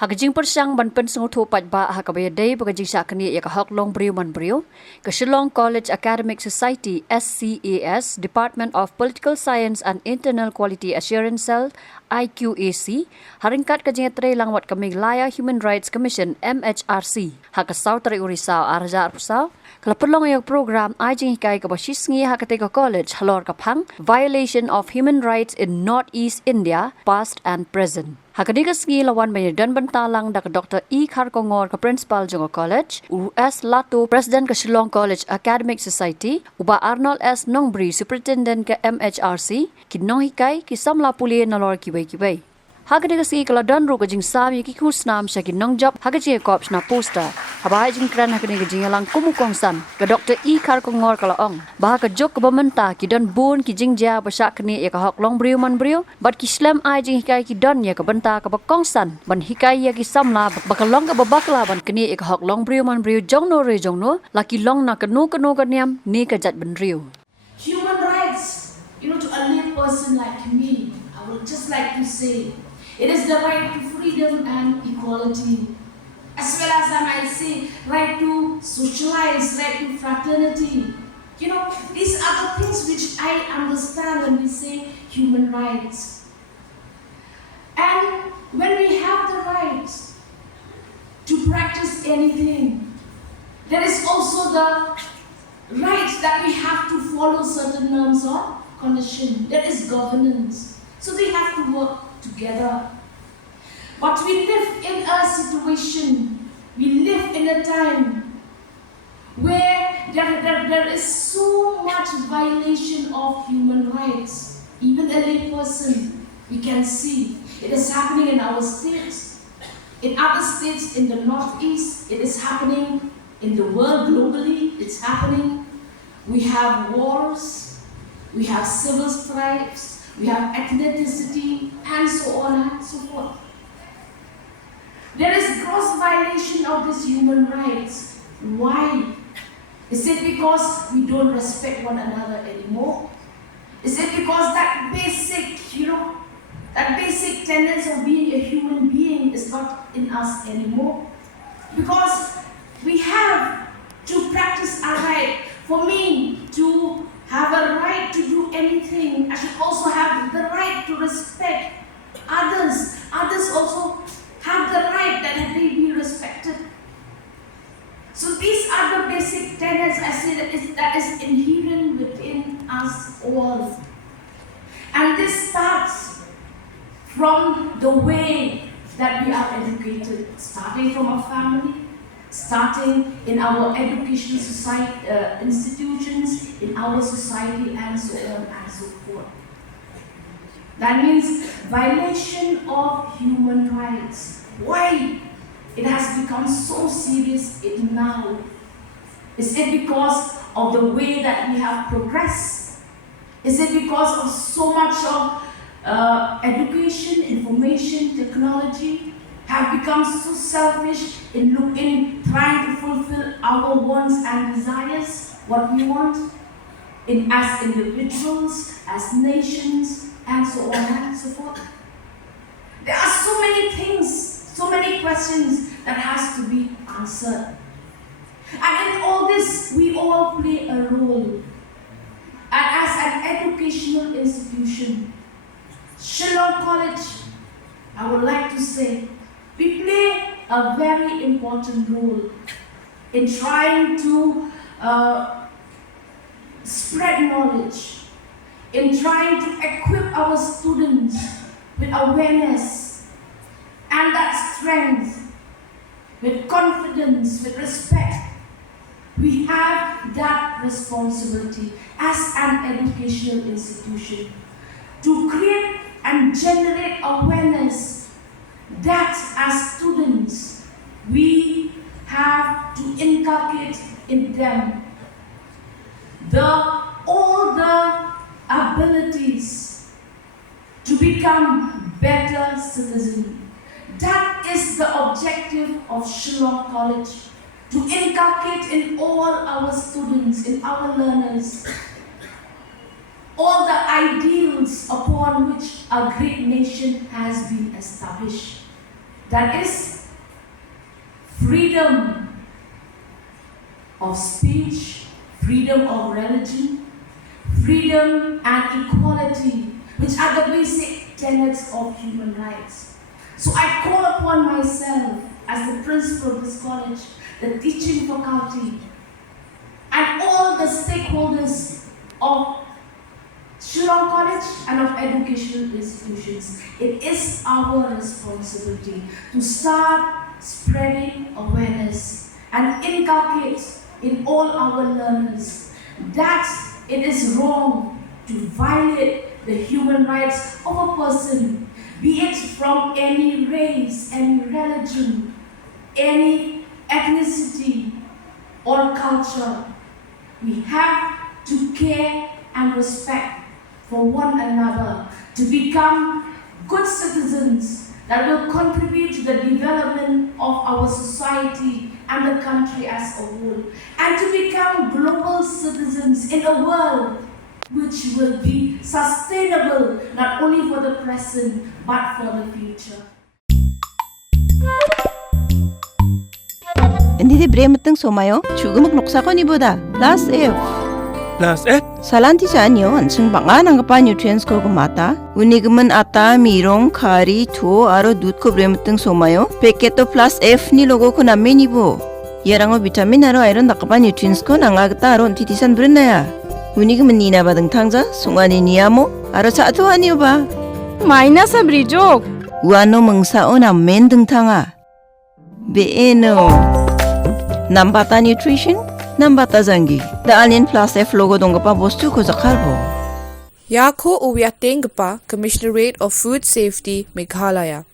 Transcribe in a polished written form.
Hakajing persang ban pen sengu thu pat ba hakabaya day bagajing sa Knieh ya kahok Longbriew Manbriew ke Shillong College Academic Society SCAS Department of Political Science and Internal Quality Assurance Cell IQAC haringkat kajing tre langwat ke Meghalaya Human Rights Commission MHRC hakasau tre urisau arja arpusau Kalapulong yung program ay Jinghikai kabashisngi hakatega college halor kapang violation of human rights in Northeast India past and present. Hakadigas ngi lawan dan bantalang dak Dr. E. Kyrwoh ka principal jong college, US Lato president ka Shillong College Academic Society, uba Arnold S. Longbriew superintendent ka MHRC, Jinghikai ki samla puli na lor kiway. Hakadigas ngi kaladan ro ka jing sami ki kusnam sya ki nongjob hakaji kops na poster. Habay jing kran hakadiga jing lang kumukong san ka Dr. E. Kyrwoh kalaong. Bah ka jok ka bamenta ki dan bun ki jing ja basak Knieh ya ka hok Longbriew Manbriew, bat ki Shlem ay Jinghikai ki dan ya ka banta ka bakong san ban hikai ya ki samla bakalong ka Bakla ban Knieh ya ka hok Longbriew Manbriew jongno laki long na kanu kaniam ni ka jat banriu. Human rights, to a lay person like me, I would just like to say, it is the right to freedom and equality. As well as I might say, right to socialize, right to fraternity. These are the things which I understand when we say human rights. And when we have the right to practice anything, there is also the right that we have to follow certain norms or conditions. There is governance. So we have to work together. But we live in a situation, we live in a time where there is so much violation of human rights. Even a lay person, we can see it is happening in our states, in other states in the Northeast, it is happening in the world globally, it's happening. We have wars, we have civil strifes, we have ethnicity, and so on and so forth. There is gross violation of these human rights. Why? Is it because we don't respect one another anymore? Is it because that basic tendency of being a human being is not in us anymore? Because we have to practice our right. For me to have a right to do anything, I should also have the right to respect others. Others also have the right that they be respected. So these are the basic tenets I say that is inherent within us all. And this starts from the way that we are educated, starting from our family, starting in our educational society, institutions, in our society, and so on and so forth. That means violation of human rights. Why it has become so serious now? Is it because of the way that we have progressed? Is it because of so much of education, information, technology have become so selfish in trying to fulfill our wants and desires, what we want, as individuals, as nations, and so on and so forth? There are so many things, so many questions that has to be answered. And in all this, we all play a role. And as an educational institution, Shillong College, I would like to say, we play a very important role in trying to spread knowledge, in trying to equip our students with awareness and that strength, with confidence, with respect. We have that responsibility as an educational institution to create and generate awareness that as students we have to inculcate in them all the abilities to become better citizens. That is the objective of Shillong College, to inculcate in all our students, in our learners, all the ideals upon which a great nation has been established. That is freedom of speech, freedom of religion, freedom and equality, which are the basic tenets of human rights. So I call upon myself as the principal of this college, the teaching faculty, and all the stakeholders of Shillong College and of educational institutions. It is our responsibility to start spreading awareness and inculcate in all our learners that it is wrong to violate the human rights of a person, be it from any race, any religion, any ethnicity or culture. We have to care and respect for one another to become good citizens that will contribute to the development of our society and the country as a whole, and to become global citizens in a world which will be sustainable not only for the present but for the future. Hindi bremateng somayo, chugumak noksakoniboda, plus F. Plus F? Salanti sa anyo, ansang banga ng kapa nutrients ko kumata. Unigaman ata, mirong, kari, tuo, aro, dut ko bremateng somayo. Peketo plus F ni logo ko namin ibo. Yarango vitamin aro iron nakapa nutrients ko nangagata aro titisan brenaya. Unigaman nina ba dang tangza, sungani niya mo, aro sa ato anyo ba? Minus sa brijok. Uano mangsaon ang mendeng tanga. Beeno. Nambata nutrition, nambata zangi. Daalin plus F logo donggapa bostu ko zakarbo. Yako uwiating pa Commissionerate of Food Safety, Meghalaya.